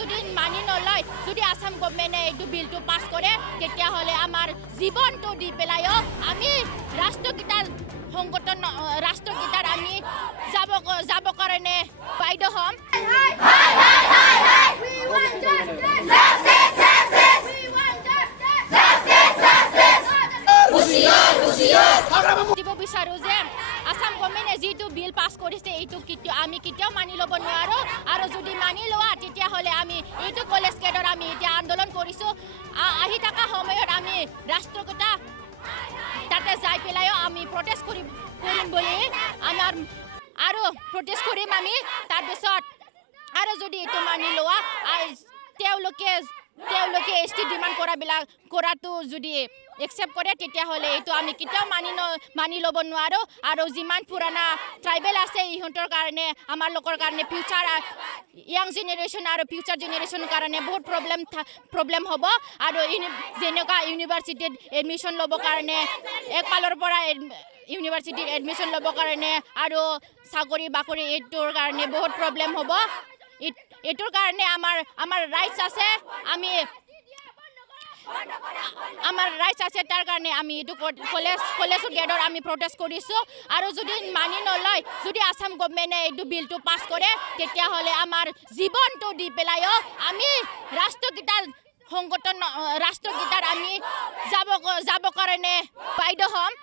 যদি মানি নলয় যদি আসাম গভৰ্নমেন্টে এইটো বিলটো পাছ কৰে তেতিয়াহ'লে আমাৰ জীৱনটো দি পেলাইও আমি ৰাষ্ট্ৰগীতাৰ সংগঠন ৰাষ্ট্ৰগীতাৰ আমি যাব কাৰণে বাধ্য হ'ম। দিব বিচাৰো যে আসাম গভৰ্নমেন্টে যিটো বিল পাছ কৰিছে এইটো আমি কেতিয়াও মানি ল'ব নোৱাৰো আৰু যদি মানি লোৱা তেতিয়াহ'লে আমি এইটো কলেজ কেডৰ আমি এতিয়া আন্দোলন কৰিছোঁ আহি থকা সময়ত আমি ৰাষ্ট্ৰগীতা তাতে যাই পেলাইও আমি প্ৰটেষ্ট কৰিম বুলি আমাৰ আৰু প্ৰটেষ্ট কৰিম আমি তাৰপিছত আৰু যদি এইটো মানি লোৱা তেওঁলোকে এছ টি ডিমাণ্ড কৰাটো যদি একচেপ্ট কৰে তেতিয়াহ'লে এইটো আমি কেতিয়াও মানি ল'ব নোৱাৰো আৰু যিমান পুৰণা ট্ৰাইবেল আছে ইহঁতৰ কাৰণে আমাৰ লোকৰ কাৰণে ফিউচাৰ ইয়াং জেনেৰেশ্যন আৰু ফিউচাৰ জেনেৰেশ্যনৰ কাৰণে বহুত প্ৰব্লেম হ'ব আৰু যেনেকুৱা ইউনিভাৰ্চিটিত এডমিশ্যন ল'বৰ কাৰণে একফালৰ পৰা ইউনিভাৰ্চিটিত এডমিশ্যন ল'বৰ কাৰণে আৰু চাকৰি বাকৰি এইটোৰ কাৰণে বহুত প্ৰব্লেম হ'ব এইটোৰ কাৰণে আমাৰ ৰাইটছ আছে আমাৰ ৰাইটছ আছে তাৰ কাৰণে আমি এইটো কলেজ গেটৰ আমি প্ৰটেষ্ট কৰিছোঁ আৰু যদি মানি নলয় যদি আসাম গভৰ্নমেন্টে এইটো বিলটো পাছ কৰে তেতিয়াহ'লে আমাৰ জীৱনটো দি পেলাইও আমি ৰাষ্ট্ৰগীতাৰ সংগঠন ৰাষ্ট্ৰগীতাৰ আমি যাব কাৰণে বাধ্য হ'ম।